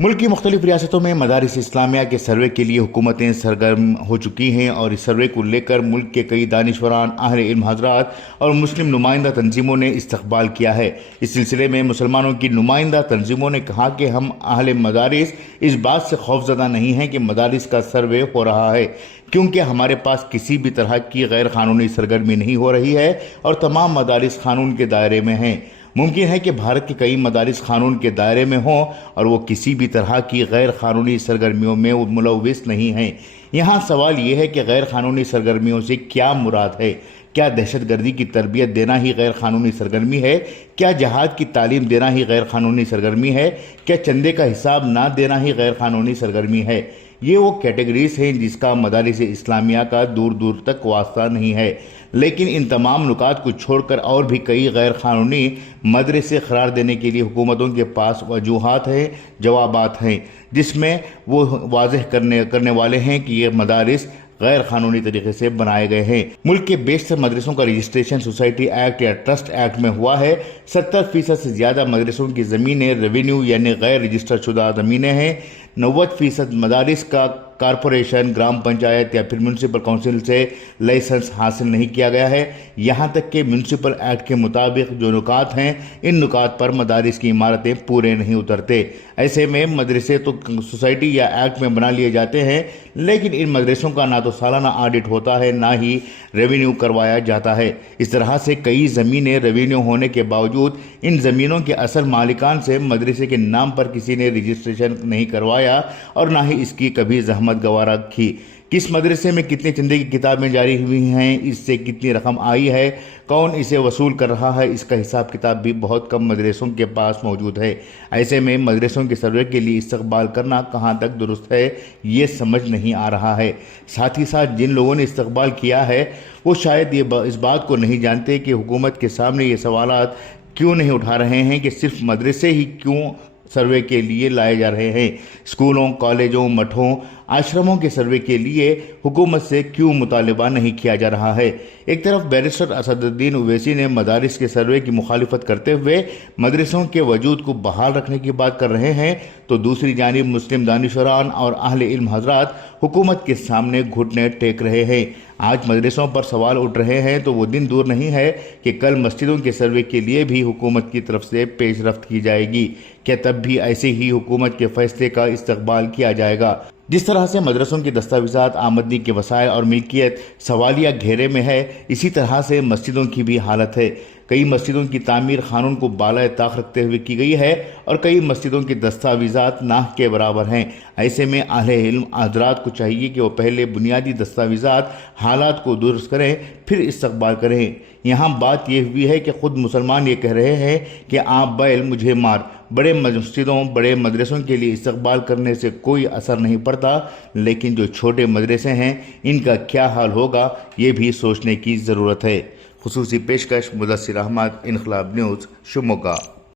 मुल्क की मुख्तलिफ रियासतों में मदारिस इस्लामिया के सर्वे के लिए हुकूमतें सरगर्म हो चुकी हैं और इस सर्वे को लेकर मुल्क के कई दानिशवरान, अहले इल्म हज़रात और मुस्लिम नुमाइंदा तंजीमों ने इस्तक़बाल किया है। इस सिलसिले में मुसलमानों की नुमाइंदा तंजीमों ने कहा कि हम अहले मदारिस इस बात से खौफज़दा नहीं हैं कि मदारिस का सर्वे हो रहा है, क्योंकि हमारे पास किसी भी तरह की गैर कानूनी सरगर्मी नहीं हो रही है और तमाम मदारिस कानून के दायरे में हैं। मुमकिन है कि भारत के कई मदारिस कानून के दायरे में हों और वो किसी भी तरह की गैर कानूनी सरगर्मियों में मुलव्विस नहीं हैं। यहाँ सवाल ये है कि गैर कानूनी सरगर्मियों से क्या मुराद है? क्या दहशतगर्दी की तरबियत देना ही गैर कानूनी सरगर्मी है? क्या जहाद की तालीम देना ही गैर कानूनी सरगर्मी है? क्या चंदे का हिसाब ना देना ही गैर कानूनी सरगर्मी है? ये वो कैटेगरीज हैं जिसका मदारिस इस्लामिया का दूर दूर तक वास्ता नहीं है। लेकिन इन तमाम नुकात को छोड़कर और भी कई गैर कानूनी मदरसे करार देने के लिए हुकूमतों के पास वजूहात हैं, जवाबात हैं, जिसमें वो वाज़ेह करने वाले हैं कि ये मदारिस गैर कानूनी तरीके से बनाए गए हैं। मुल्क के बेशतर मदरसों का रजिस्ट्रेशन सोसाइटी एक्ट या ट्रस्ट एक्ट में हुआ है। 70% से ज्यादा मदरसों की ज़मीनें रेवेन्यू यानी गैर रजिस्टर शुदा ज़मीनें हैं। 90% मदारिस का कारपोरेशन, ग्राम पंचायत या फिर म्यूनसिपल काउंसिल से लाइसेंस हासिल नहीं किया गया है। यहाँ तक कि म्यूनसिपल एक्ट के मुताबिक जो नुकात हैं, इन नुकात पर मदारिस की इमारतें पूरे नहीं उतरते। ऐसे में मदरसे तो सोसाइटी या एक्ट में बना लिए जाते हैं, लेकिन इन मदरसों का ना तो सालाना ऑडिट होता है, ना ही रेवेन्यू करवाया जाता है। इस तरह से कई ज़मीनें रेवेन्यू होने के बावजूद इन ज़मीनों के असल मालिकान से मदरसे के नाम पर किसी ने रजिस्ट्रेशन नहीं करवाया और ना ही इसकी कभी जहमत गवारा की। किस मदरसे में कितने चंदे की किताबें जारी हुई हैं, इससे कितनी रकम आई है, कौन इसे वसूल कर रहा है, इसका हिसाब किताब भी बहुत कम मदरसों के पास मौजूद है। ऐसे में मदरसों के सर्वे के लिए इस्तकबाल करना कहाँ तक दुरुस्त है, ये समझ नहीं आ रहा है। साथ ही साथ जिन लोगों ने इस्तकबाल किया है वो शायद इस बात को नहीं जानते कि हुकूमत के सामने ये सवालात क्यों नहीं उठा रहे हैं कि सिर्फ मदरसे ही क्यों सर्वे के लिए लाए जा रहे हैं। स्कूलों, कॉलेजों, मठों, आश्रमों के सर्वे के लिए हुकूमत से क्यों मुतालबा नहीं किया जा रहा है। एक तरफ बैरिस्टर असदुद्दीन ओवैसी ने मदारिस के सर्वे की मुखालिफत करते हुए मदरसों के वजूद को बहाल रखने की बात कर रहे हैं, तो दूसरी जानिब मुस्लिम दानिशवरान और अहले इल्म हज़रात हुकूमत के सामने घुटने टेक रहे हैं। आज मदरसों पर सवाल उठ रहे हैं तो वो दिन दूर नहीं है कि कल मस्जिदों के सर्वे के लिए भी हुकूमत की तरफ से पेशरफ्त की जाएगी। क्या तब भी ऐसे ही हुकूमत के फैसले का इस्तकबाल किया जाएगा? जिस तरह से मदरसों की दस्तावेज़ात, आमदनी के वसाइल और मिल्कियत सवालिया घेरे में है, इसी तरह से मस्जिदों की भी हालत है। कई मस्जिदों की तामीर कानून को बाला ताक रखते हुए की गई है और कई मस्जिदों की दस्तावेज़ात नाह के बराबर हैं। ऐसे में अहले इल्म हज़रात को चाहिए कि वो पहले बुनियादी दस्तावेज़ात, हालात को दुरुस्त करें, फिर इस्तकबाल करें। यहाँ बात यह हुई है कि खुद मुसलमान ये कह रहे हैं कि आप बैल मुझे मार। बड़े मस्जिदों, बड़े मदरसों के लिए इस्तकबाल करने से कोई असर नहीं पड़ता, लेकिन जो छोटे मदरसे हैं इनका क्या हाल होगा, ये भी सोचने की ज़रूरत है। खुसूसी पेशकश मुदस्सिर अहमद, इनकलाब न्यूज़, शिमोगा।